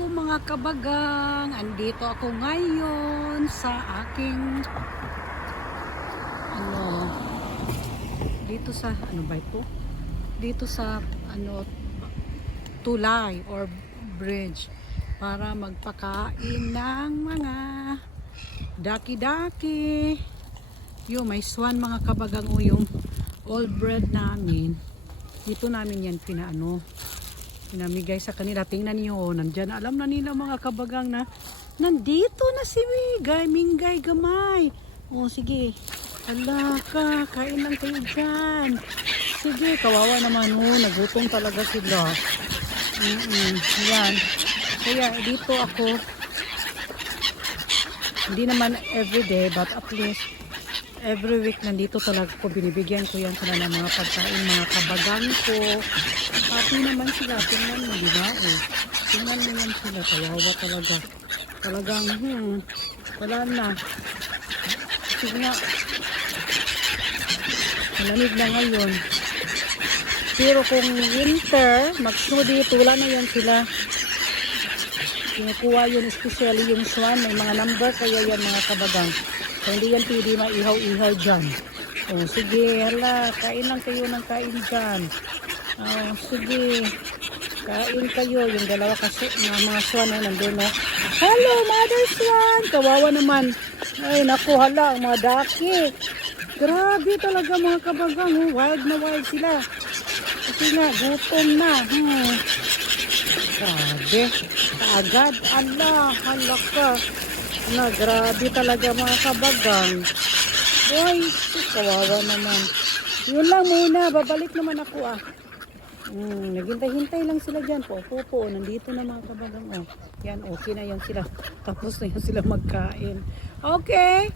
po mga kabagang, andito ako ngayon sa aking dito sa ba ito? Dito sa tulay or bridge para magpakain ng mga daki-daki. May swan mga kabagang, yung old bread namin. Dito namin yan pinamigay sa kanila. Tingnan niyo, nandyan. Alam na nila mga kabagang na nandito na si Mingay Gamay. Sige. Ala ka, kain lang kayo dyan. Sige, kawawa naman. Nagutom talaga sila. Yan. Kaya dito ako, hindi naman everyday, but at least every week nandito talaga ko, binibigyan ko yan sila ng mga pagkain, mga kabagang ko. Happy naman sila, tingnan mo, diba? Tingnan mo yan sila, kawawa talaga. Talagang, wala na. Sige nga, malamig na ngayon. Pero kung winter, mag-snow dito, wala na yan sila. Kinukuha yun, especially yung swan, may mga number, kaya yan mga kabagang. So, hindi yan pwede maihaw-ihaw dyan. Sige, hala, kain lang kayo ng kain dyan. Sige, kain kayo. Yung dalawa kasi na mga swan nandun, Hello, mother swan! Kawawa naman. Ay, naku, hala, ang mga daki. Grabe talaga mga kabagang. Wild na wild sila. Kasi nga, gutom na. Grabe. Kaagad. Ala, hala ka. Grabe talaga mga kabagang. Uy, kawawa naman. Yun lang muna, babalik naman ako naghintay-hintay lang sila dyan po. Nandito na mga kabagang. Yan, okay na yan sila. Tapos na yan sila magkain. Okay.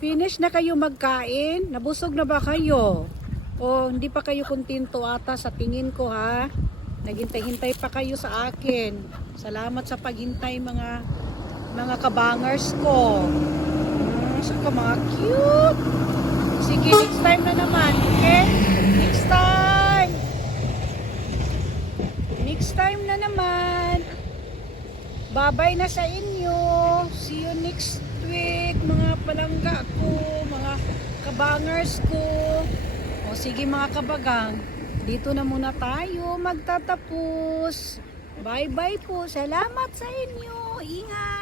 Finish na kayo magkain? Nabusog na ba kayo? Hindi pa kayo kontento ata sa tingin ko, ha? Naghintay-hintay pa kayo sa akin. Salamat sa paghintay mga kabangers ko. Saka mga cute. Sige, next time na naman. Okay? Next time. Next time na naman. Bye-bye na sa inyo. See you next week, mga palangga ko, mga kabangers ko. Sige mga kabagang. Dito na muna tayo magtatapos. Bye-bye po. Salamat sa inyo. Ingat.